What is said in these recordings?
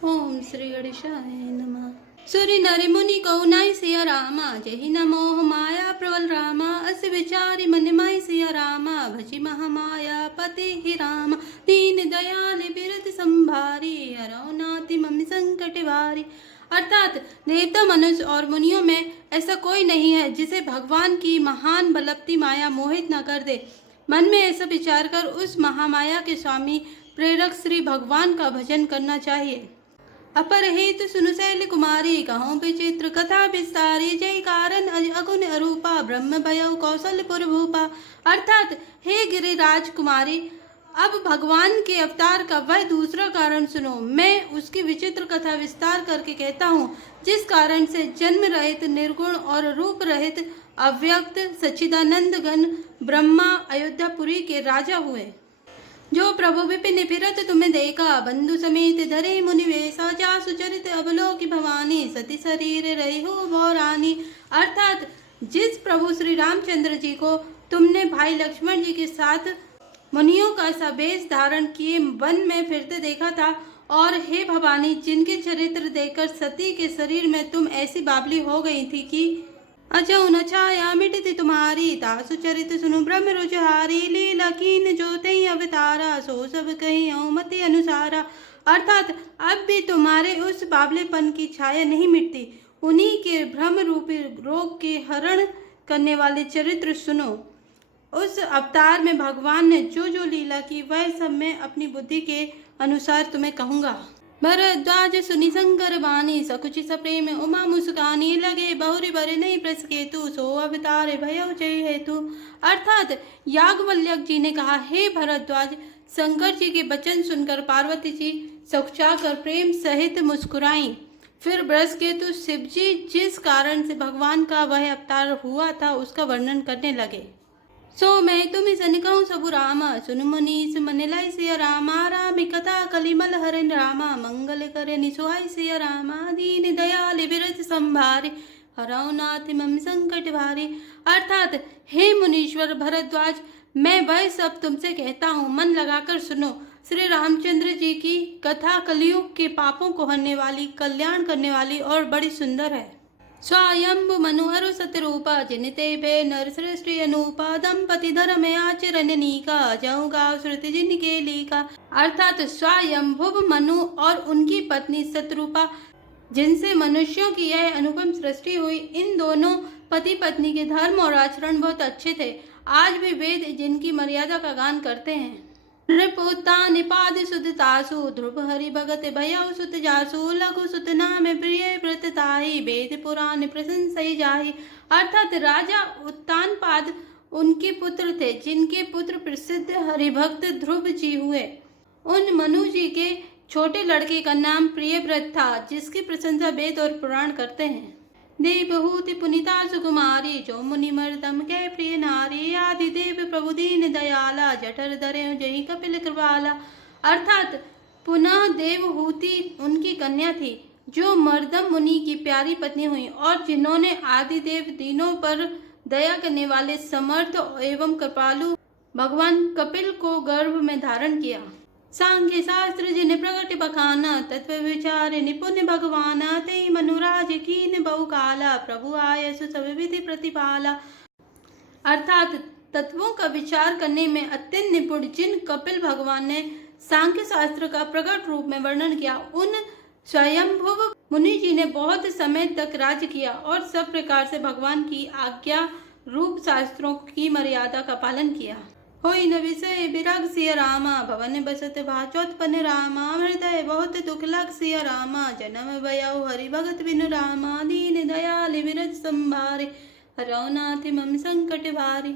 ओम श्री गणेशाय नमः। सूर्य नर मुनि कौ नाई सिया रामा, जहि न मोह माया प्रबल रामा। अस विचारी मन माई सिया रामा, भजी महामाया पति ही राम। दीन दयाल बिरद संभारी, हरौ नाति मम संकट भारी। अर्थात देवता, मनुष्य और मुनियों में ऐसा कोई नहीं है जिसे भगवान की महान बलवती माया मोहित न कर दे। मन में ऐसा विचार कर उस महामाया के स्वामी प्रेरक श्री भगवान का भजन करना चाहिए। अपर हेतु सुनु शैल कुमारी, कहूँ विचित्र कथा विस्तारी। जय कारण अगुण अरूपा, ब्रह्म भयउ कौशलपुर भूपा। अर्थात हे गिरिराज कुमारी, अब भगवान के अवतार का वह दूसरा कारण सुनो। मैं उसकी विचित्र कथा विस्तार करके कहता हूँ, जिस कारण से जन्म रहित निर्गुण और रूप रहित अव्यक्त सच्चिदानंद घन ब्रह्मा अयोध्यापुरी के राजा हुए। जो प्रभु विपिन फिरत तुम्हें देखा, बंधु समेत धरे मुनि वेशा। जासु चरित अवलोकि भवानी, सती शरीर रही हो भौरानी। अर्थात जिस प्रभु श्री रामचंद्र जी को तुमने भाई लक्ष्मण जी के साथ मुनियों का सा वेश धारण किए वन में फिरते देखा था, और हे भवानी, जिनके चरित्र देखकर सती के शरीर में तुम ऐसी बावली हो गई थी कि अजौ न छाया मिटती तुम्हारी। तासु चरित सुनु ब्रह्म रुचहारी, लीला कीन जो तई अवतारा। सो सब कहीं मति अनुसारा। अर्थात अब भी तुम्हारे उस बावलेपन की छाया नहीं मिटती। उन्हीं के भ्रम रूपी रोग के हरण करने वाले चरित्र सुनो। उस अवतार में भगवान ने जो जो लीला की, वह सब मैं अपनी बुद्धि के अनुसार तुम्हें कहूँगा। भरद्वाज सुनि शंकर बानी, सकुचि सप्रेम उमा मुस्कानी। लगे बहुरी बरे नहीं प्रस केतु, सो अवतारे भयउ जय हेतु। अर्थात याज्ञवल्क्य जी ने कहा, हे भरद्वाज, शंकर जी के वचन सुनकर पार्वती जी सकुचाकर प्रेम सहित मुस्कुराई। फिर बृहस्पति शिव जी जिस कारण से भगवान का वह अवतार हुआ था उसका वर्णन करने लगे। सो मैं तुम्हें सनिकहूँ सबु रामा, सुन मुनीस मन लाई सिया रामा। राम कथा कलिमल हरण रामा, मंगल करे निसुहाई सिया रामा। दीन दयाल बिरज संभारे, हरौ नाथ मम संकट भारी। अर्थात हे मुनीश्वर भरद्वाज, मैं वह सब तुमसे कहता हूँ, मन लगाकर सुनो। श्री रामचंद्र जी की कथा कलियुग के पापों को हरने वाली, कल्याण करने वाली और बड़ी सुंदर है। स्वायंभु मनुहरु सतरूपा, जिनते बे नर सृष्टि अनूपा। दंपति धर्म आचरण नीका, जऊ गाँव श्रुति जिनके लीका। अर्थात स्वयंभुव मनु और उनकी पत्नी सतरूपा, जिनसे मनुष्यों की यह अनुपम सृष्टि हुई, इन दोनों पति पत्नी के धर्म और आचरण बहुत अच्छे थे। आज भी वेद जिनकी मर्यादा का गान करते हैं। नृपुता निपाद सुदतासु, ध्रुव हरि भगत भयउ सुत जासु। लघु सुत नाम प्रिय व्रत ताहि, वेद पुराण प्रशंसई जाहि। अर्थात राजा उत्तानपाद उनके पुत्र थे, जिनके पुत्र प्रसिद्ध हरिभक्त ध्रुव जी हुए। उन मनु जी के छोटे लड़के का नाम प्रियव्रत था, जिसकी प्रशंसा वेद और पुराण करते हैं। देवहूति पुनिता सुकुमारी, जो मुनि मर्दम के प्रिय नारी। आदि देव प्रभु दीन दयाला, जठर धरे जही कपिल कृपाला। अर्थात पुनः देवहूति उनकी कन्या थी, जो मर्दम मुनि की प्यारी पत्नी हुई, और जिन्होंने आदि देव दीनों पर दया करने वाले समर्थ एवं कृपालु भगवान कपिल को गर्भ में धारण किया। सांख्य शास्त्र जिन प्रगट बखाना, तत्व विचार निपुण भगवाना। ते मनुराज कीन बहुकाला, प्रभु आयसु सब विधि प्रतिपाला। अर्थात तत्वों का विचार करने में अत्यंत निपुण जिन कपिल भगवान ने सांख्य शास्त्र का प्रकट रूप में वर्णन किया, उन स्वयंभुव मुनि जी ने बहुत समय तक राज्य किया और सब प्रकार से भगवान की आज्ञा रूप शास्त्रों की मर्यादा का पालन किया। होई न विषय विराग सिया रामा, भवन बसत भाचोत्पन्न रामा। हृदय बहुत दुख लग सिया रामा, जन्म भयउ हरि भगत बिनु रामा। दीन दयाल विरज संभारे, हरौ नाथ मम संकट भारी।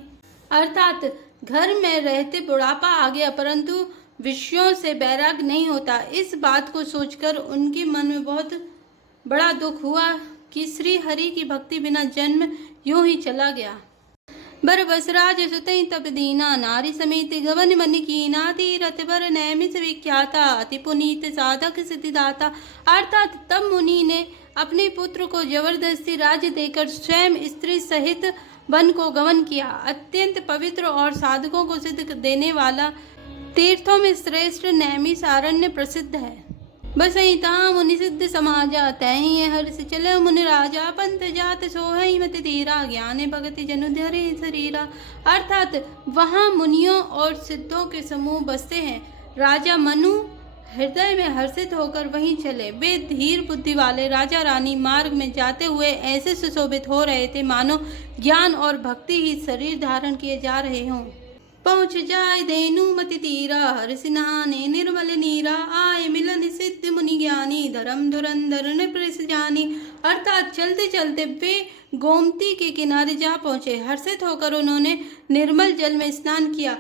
अर्थात घर में रहते बुढ़ापा आ गया, परंतु विषयों से वैराग नहीं होता। इस बात को सोचकर उनके मन में बहुत बड़ा दुख हुआ कि श्री हरि की भक्ति बिना जन्म यूं ही चला गया। बर बसराज सुतई तप दीना, नारी समेत गवन मन कीना। तीरथ बर नैमिष विख्याता, अति पुनीत साधक सिद्धिदाता। अर्थात तब मुनि ने अपने पुत्र को जबरदस्ती राज्य देकर स्वयं स्त्री सहित वन को गमन किया। अत्यंत पवित्र और साधकों को सिद्ध देने वाला तीर्थों में श्रेष्ठ नैमिषारण्य प्रसिद्ध है। बसई ता मुनि सिद्ध समाजा तहि हर्ष चले मुनि राजा पंथ जात सोहई मति धीरा ज्ञान भगति जनु धरे शरीरा। अर्थात वहाँ मुनियों और सिद्धों के समूह बसते हैं। राजा मनु हृदय में हर्षित होकर वहीं चले। वे धीर बुद्धि वाले राजा रानी मार्ग में जाते हुए ऐसे सुशोभित हो रहे थे मानो ज्ञान और भक्ति ही शरीर धारण किए जा रहे हों। पहुँच जाय देनु मति तीरा हर्षि नहाने निर्मल नीरा आए मिलन सिद्ध मुनि ज्ञानी धर्म धुरंधर नृपृष जानी। अर्थात चलते चलते वे गोमती के किनारे जा पहुँचे। हर्षित होकर उन्होंने निर्मल जल में स्नान किया।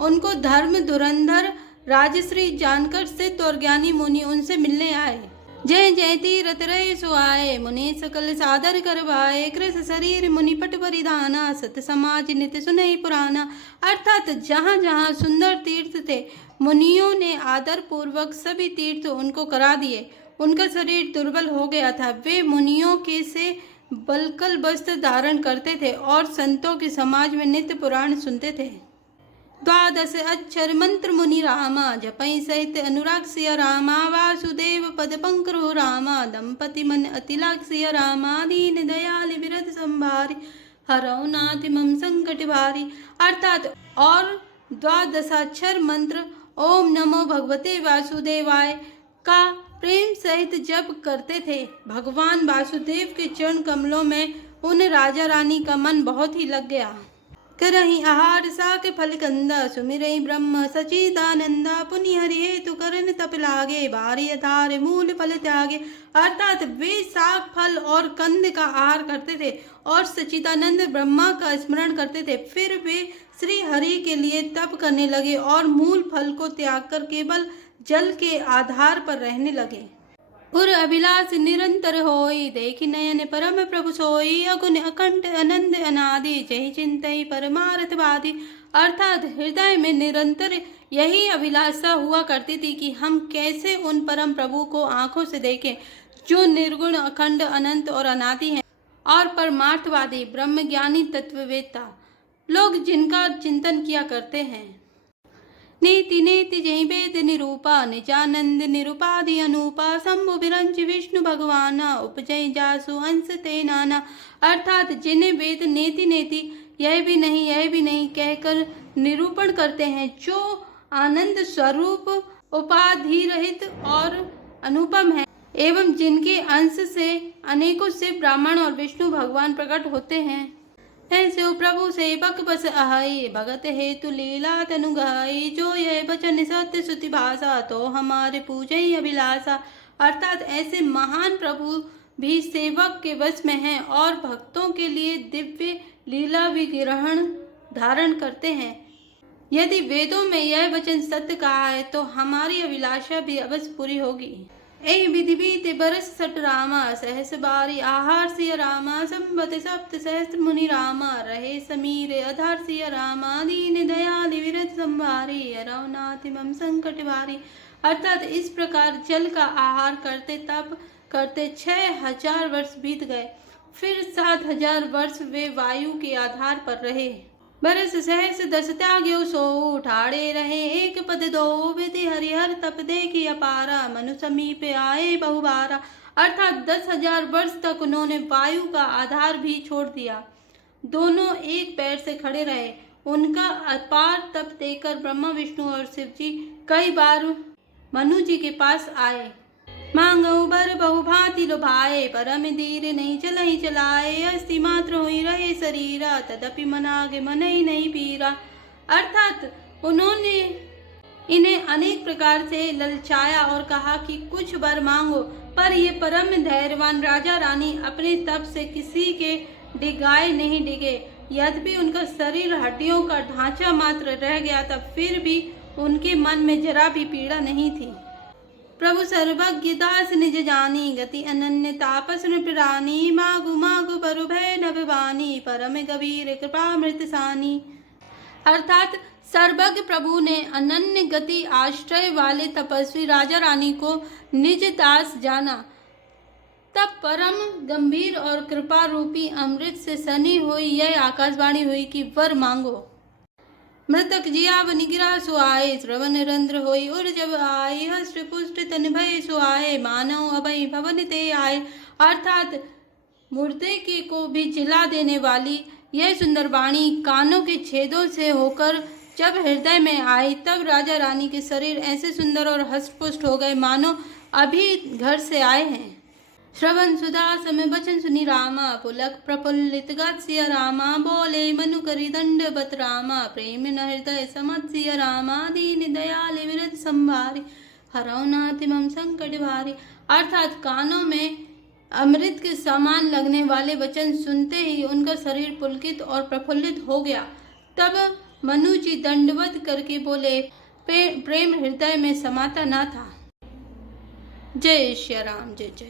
उनको धर्म धुरंधर राजश्री जानकर सिद्ध और ज्ञानी मुनि उनसे मिलने आए। जय जय तीरथ रहे सुहाए मुनि सकल सादर करवाए कृष शरीर मुनि पट परिधाना सत समाज नित्य सुनहि पुराना। अर्थात जहाँ जहाँ सुंदर तीर्थ थे मुनियों ने आदर पूर्वक सभी तीर्थ उनको करा दिए। उनका शरीर दुर्बल हो गया था। वे मुनियों के से बलकल वस्त्र धारण करते थे और संतों के समाज में नित्य पुराण सुनते थे। द्वादश अक्षर मंत्र मुनि रामा जपई सहित अनुराग सिया रामा वासुदेव पद पंकरो रामा दंपति मन अतिलाग सिया रामा दीन दयाल विरत संभारी हरौ नाथ मम संकट भारी। अर्थात और द्वादशाक्षर मंत्र ओम नमो भगवते वासुदेवाय का प्रेम सहित जप करते थे। भगवान वासुदेव के चरण कमलों में उन राजा रानी का मन बहुत ही लग गया। करहि आहार साक फल कंदा सुमिरहि ब्रह्म सचिदानंदा पुनि हरि हेतु करन तप लागे बारी अधार मूल फल त्यागे। अर्थात वे साग फल और कंद का आहार करते थे और सचिदानंद ब्रह्मा का स्मरण करते थे। फिर वे श्री हरि के लिए तप करने लगे और मूल फल को त्याग कर केवल जल के आधार पर रहने लगे। उर अभिलाष निरंतर होई देखि नयन परम प्रभु सोई अगुण अकंठ अनंद अनादि जय चिंतई परमार्थ वादी। अर्थात हृदय में निरंतर यही अभिलाषा हुआ करती थी कि हम कैसे उन परम प्रभु को आंखों से देखें जो निर्गुण अखंड अनंत और अनादि हैं और परमार्थवादी ब्रह्मज्ञानी तत्ववेत्ता लोग जिनका चिंतन किया करते हैं। नेति नेति जय वेद निरूपा निजानंद निरूपाधि अनुपा शंभु विरंच विष्णु भगवाना उपजय जासु अंश ते नाना। अर्थात जिन्हें वेद नेति नेति यह भी नहीं कहकर निरूपण करते हैं, जो आनंद स्वरूप उपाधि रहित और अनुपम है एवं जिनके अंश से अनेकों शिव ब्राह्मण और विष्णु भगवान प्रकट होते हैं। ऐसे प्रभु सेवक बस आहाई भगत हेतु लीला तनु गाई जो यह वचन सत्य श्रुति भाषा तो हमारे पूजय अभिलाषा। अर्थात ऐसे महान प्रभु भी सेवक के वश में हैं और भक्तों के लिए दिव्य लीला विग्रहण धारण करते हैं। यदि वेदों में यह वचन सत्य कहा है तो हमारी अभिलाषा भी अवश्य पूरी होगी। ऐ विधि बीते बरस सट रामा सहस बारी आहार सिय रामा संबत सप्त सहस्त्र मुनि रामा रहे समीरे आधार सिय रामा दीन दयाल विरत संभारी अरवनाथ मम संकट भारी। अर्थात इस प्रकार जल का आहार करते तप करते 6000 वर्ष बीत गए। फिर 7000 वर्ष वे वायु के आधार पर रहे। बरस सहस दस त्याग्यो सो ठाड़े रहे एक पद दो विधि हरिहर तप देखी अपारा मनु समीप आए बहुबारा। अर्थात 10,000 वर्ष तक उन्होंने वायु का आधार भी छोड़ दिया। दोनों एक पैर से खड़े रहे। उनका अपार तप देखकर ब्रह्मा विष्णु और शिव जी कई बार मनु जी के पास आए। मांगऊ बर बहुभांति लुभाए परम धीर नहीं चलहि चलाए अस्थि मात्र हुई रहे शरीरा तदपि मनागे मन ही नहीं पीरा। अर्थात उन्होंने इन्हें अनेक प्रकार से ललचाया और कहा कि कुछ वर मांगो, पर ये परम धैर्यवान राजा रानी अपने तप से किसी के डिगाए नहीं डिगे। यद्यपि उनका शरीर हड्डियों का ढांचा मात्र रह गया था, फिर भी उनके मन में जरा भी पीड़ा नहीं थी। प्रभु सर्वज्ञ दास निज जानी गति अनन्य तापस नृपरानी मागु मागु परु भय नभवानी परम गभीर कृपामृत सानी। अर्थात सर्वज्ञ प्रभु ने अनन्य गति आश्रय वाले तपस्वी राजा रानी को निज दास जाना। तब परम गंभीर और कृपा रूपी अमृत से सनी हुई यह आकाशवाणी हुई कि वर मांगो। मृतक जियावनि गिरा सुआए, श्रवण रंध्र होई उर जब आए, हष्ट पुष्ट तन भय सुआए, मानव अभय भवन ते आए। अर्थात मुर्दे के को भी जिला देने वाली यह सुंदर वाणी कानों के छेदों से होकर जब हृदय में आई, तब राजा रानी के शरीर ऐसे सुंदर और हष्टपुष्ट हो गए मानो अभी घर से आए हैं। श्रवण सुधा समय वचन सुनी रामा, पुलक प्रफुल्लित गात सिया रामा, बोले मनु करी दंडवत रामा, प्रेम न हृदय समत सिया रामा, दीन दयाल विरत संभारी, हरौ नाथ मम संकट भारी। अर्थात कानों में अमृत के समान लगने वाले वचन सुनते ही उनका शरीर पुलकित और प्रफुल्लित हो गया। तब मनु जी दंडवत करके बोले, प्रेम हृदय में समाता न था। जय श्री राम, जय जय।